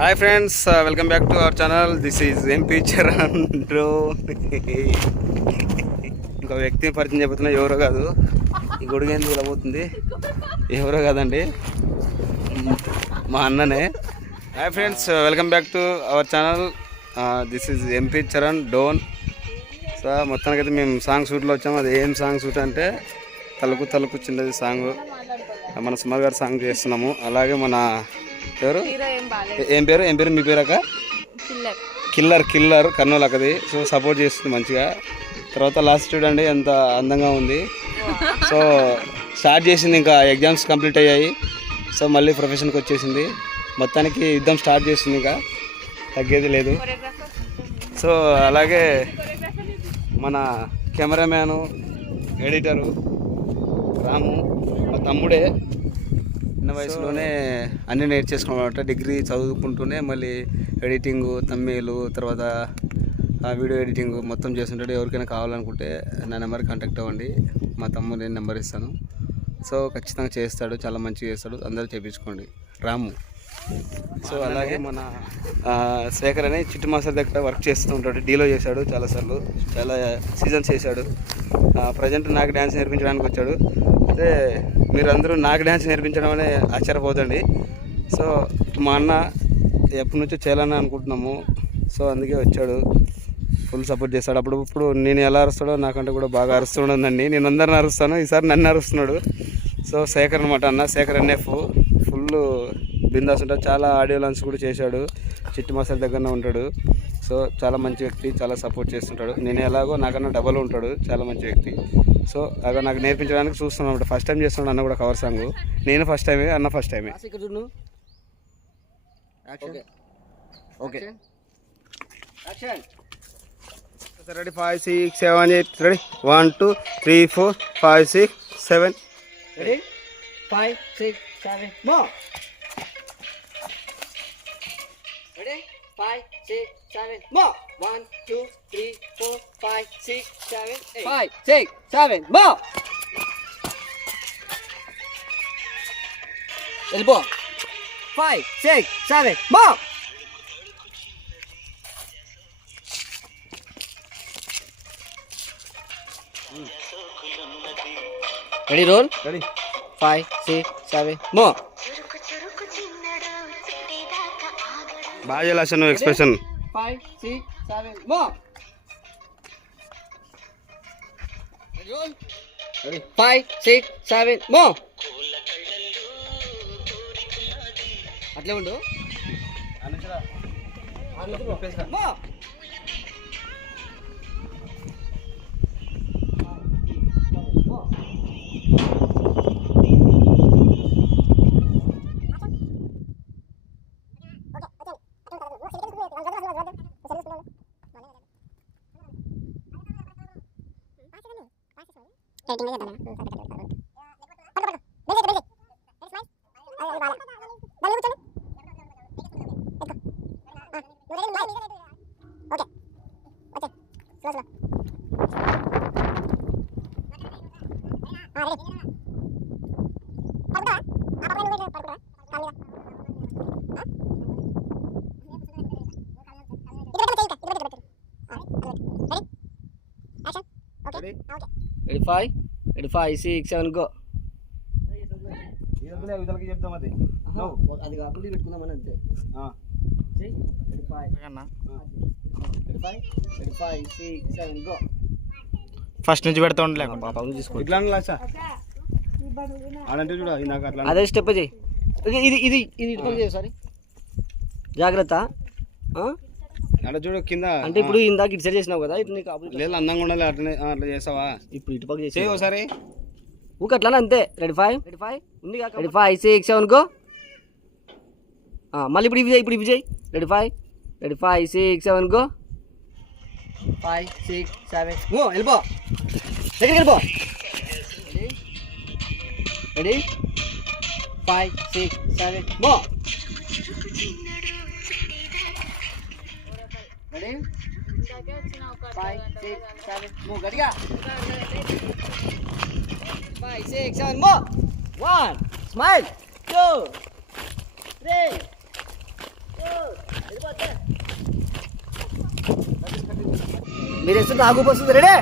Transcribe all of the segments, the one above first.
Hi friends, welcome back to our channel. This is MP Charan drone. ఇంకో వ్యక్తిని పరిచయం చెబుతున్నా, ఎవరో కాదు. ఈ గొడుగు ఎందుకు ఇలా పోతుంది, ఎవరో కాదండి, మా అన్ననే. Hi friends, welcome back to our channel. This is MP Charan డోన్. సో మొత్తానికైతే మేము సాంగ్ షూట్లో వచ్చాము. అది ఏం సాంగ్ షూట్ అంటే తలుపు తలుపు చిన్నది సాంగ్. మన సుమార్ గారు సాంగ్ చేస్తున్నాము. అలాగే మన పేరు ఏం పేరు మీ పేరు అక్క? కిల్లర్ కర్నూలు అక్కది. సో సపోర్ట్ చేస్తుంది మంచిగా. తర్వాత లాస్ట్ చూడండి ఎంత అందంగా ఉంది. సో స్టార్ట్ చేసింది, ఇంకా ఎగ్జామ్స్ కంప్లీట్ అయ్యాయి. సో మళ్ళీ ప్రొఫెషన్కి వచ్చేసింది. మొత్తానికి యుద్ధం స్టార్ట్ చేసింది, ఇంకా తగ్గేది లేదు. సో అలాగే మన కెమెరామ్యాను, ఎడిటరు రాము మా తమ్ముడే. చిన్న వయసులోనే అన్నీ నేర్చేసుకున్నమాట. డిగ్రీ చదువుకుంటూనే మళ్ళీ ఎడిటింగు, తమ్మేలు, తర్వాత వీడియో ఎడిటింగ్ మొత్తం చేస్తుంటాడు. ఎవరికైనా కావాలనుకుంటే నా నెంబర్కి కాంటాక్ట్ అవ్వండి. మా తమ్ముడు నేను నెంబర్ ఇస్తాను. సో ఖచ్చితంగా చేస్తాడు, చాలా మంచిగా చేస్తాడు. అందరూ చేయించుకోండి రాము. సో అలాగే మన శేఖర్ అని చిట్టు మాస్టర్ దగ్గర వర్క్ చేస్తూ ఉంటాడు. డీలో చేశాడు చాలాసార్లు, చాలా సీజన్స్ చేశాడు. ప్రజెంట్ నాకు డ్యాన్స్ నేర్పించడానికి వచ్చాడు. అయితే మీరందరూ నాకు డ్యాన్స్ నేర్పించడం అనే ఆశ్చర్యపోతండి. సో మా అన్న ఎప్పటి నుంచో చేయాలని అనుకుంటున్నాము. సో అందుకే వచ్చాడు, ఫుల్ సపోర్ట్ చేస్తాడు. ఇప్పుడు నేను ఎలా అరుస్తాడో నాకంటే కూడా బాగా అరుస్తుండదండి. నేను అందరిని అరుస్తాను, ఈసారి నన్ను అరుస్తున్నాడు. సో శేఖర్ అనమాట అన్న, శేఖర్ ఎన్ఎఫ్ ఫుల్ బిందాస్ ఉంటాడు. చాలా ఆడియో లాంచ్ కూడా చేశాడు. చిట్టి మాస్టర్ దగ్గరనే ఉంటాడు. సో చాలా మంచి వ్యక్తి, చాలా సపోర్ట్ చేస్తుంటాడు. నేను ఎలాగో నాకన్నా డబల్ ఉంటాడు, చాలా మంచి వ్యక్తి. సో అలా నాకు నేర్పించడానికి చూస్తున్నాను. ఫస్ట్ టైం చేస్తున్నాడు అన్న కూడా కవర్ సాంగ్. నేను ఫస్ట్ టైమే, అన్న ఫస్ట్ టైమే. Ready 5 6 7 8 ready 1 2 3 4 5 6 7 ready 5 6 7 more ready 5 6 7 more 1 2 3 4 5 6 7 8 5 6 7 more elbow 5 6 7 more ready roll ready 5 6 7 more బాగా చేయాల్సిన నువ్వు ఎక్స్ప్రెషన్. 5 6 7 more రెడీ 5 6 7 more అట్లే ఉండు more ready 5 ready 5 6 7 go ఇదలకి చెప్తాం. అది అది కాకుండా పెట్టుకుందామని అంతే. ready 5 కన్నా ready 5 6 7 go ఫస్ట్ నుంచి పెడతా ఉండలే పాప తీసుకో. ఇట్లా అదంటే చూడ నాకు అట్లా అదే స్టెప్ చేయి. ఇది ఇది ఇది ఇటుపక్క చేయి. సారీ జాగ్రత్త. అట్లా చూడు కింద. అంటే ఇప్పుడు ఇందాక ఇటు సైడ్ చేసినావు కదా, ఇటు నీకు లేదు అందంగా ఉండాలి. అట్లనే అట్లా చేసావా? ఇప్పుడు ఇటుపక్క చేసి ఒకసారి ఊక అట్లానే అంతే. రెడీ 5 ఉంది కాక రెడీ 5 6 7 గో. మళ్ళీ ఇప్పుడు ఇవి చేయి. రెడీ 5 6 7 గో 5 6 7 గో ఎల్బో దగ్గరికి వెళ్ళిపో. రెడీ 5 6 7 గో రెడీ 5 6 7 గో గట్టిగా 5 6 7 more 1 smile 2 3 4 మీరు వేస్తుంది నాకు వస్తుంది. Ready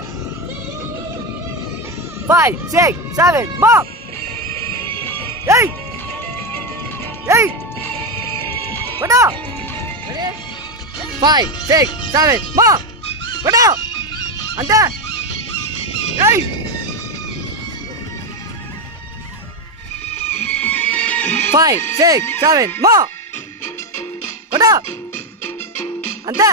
5 6 7 move. 8 కొట్టు. Ready 5 6 7 move. కొట్టు అంతే. 8 5 6 7 మూవ్. కొట్టు అంతే.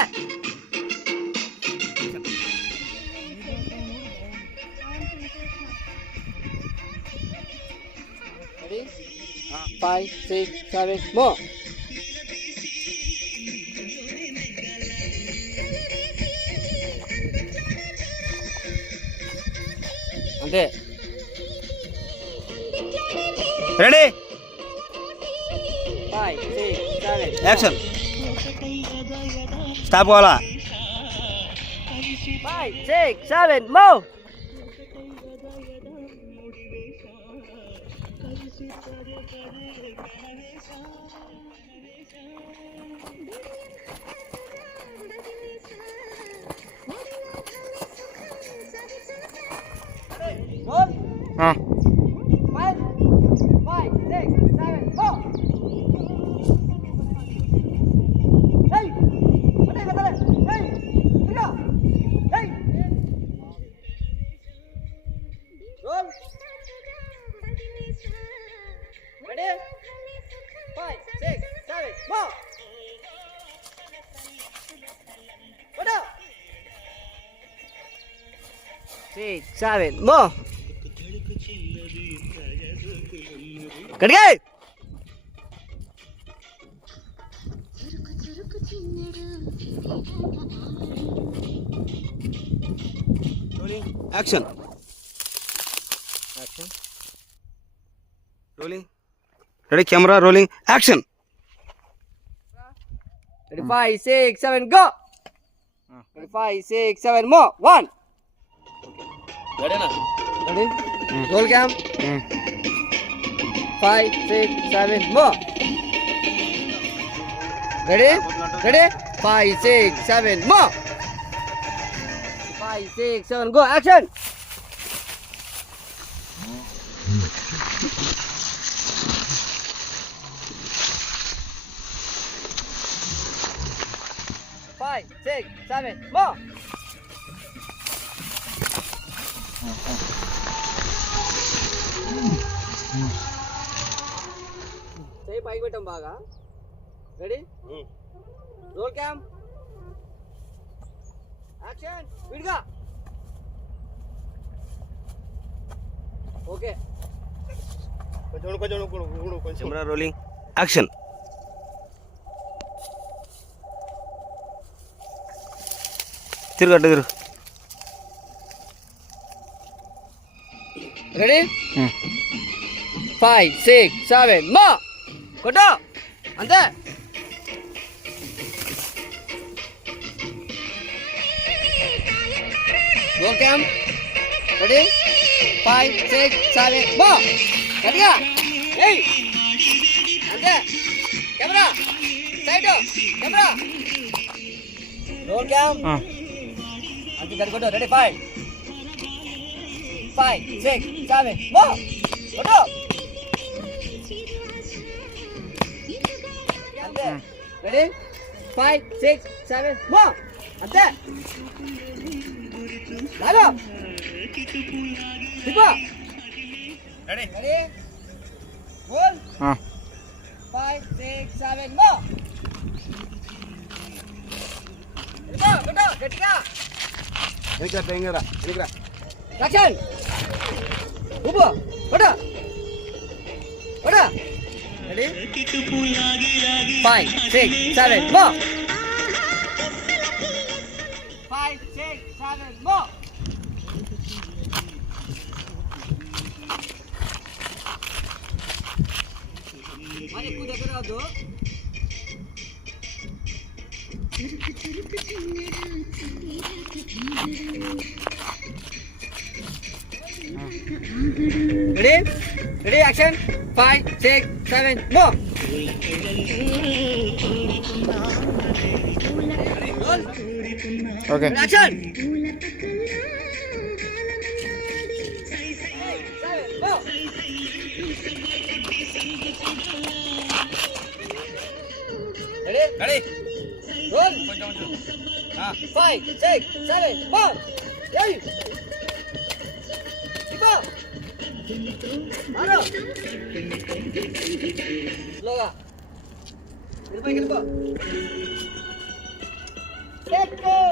Ready? 5 6 7 more. అంతే. Ready 5 6 7 action. స్టాప్ కావాలా? 5 6 7 మూవ్. ఆ. 5 6 7 move. Hey! Hey, katale. Hey! Tiga. Hey! Roll. Ready? 5 6 7 more. What up? 6 7 more. Good. Rolling action. Action. Rolling. Ready camera rolling action. Ready 5 6 7 go. Ready 5 6 7 more. 1. రెడీనా? Ready? Roll cam. 5 6 7 more. Ready? Ready? 5 6 7 more. 5 6 7 go. Action. Five, six, seven, more. Say pike పెట్టం బాగా. Ready? Roll cam. Action. విడిగా. Okay. Camera rolling action. తిరుగు అడ్డు తిరుగు. Ready? 5 6 7 more. కొట్టు అంతే. Roll cam. Ready? 5 6 7 more. గట్టిగా. ఏయ్ అంతే. Camera side camera. Roll cam. అంతే గట్టి కొట్టు. Ready 5 6 7 more. కొట్టు అంతే. Ready? 5 6 7 more. అంతే. లాగా. దిగు. రెడీ. Ready? Roll. 5 6 7 more. కొట్టు గట్టిగా. వెనకరా వెనకరా వెనకరా. Action. Ubo. Koda. Koda. Ready? 5 6 7 more. 5 6 7 more. Mane ku దగ్గర వద్దు. Ready? Ready, action. 5 6 7 more. Okay. Action. Ready? Roll. 5, 6, 7, more. Yay. Keep up. Mano. Slow. Get up. Get up.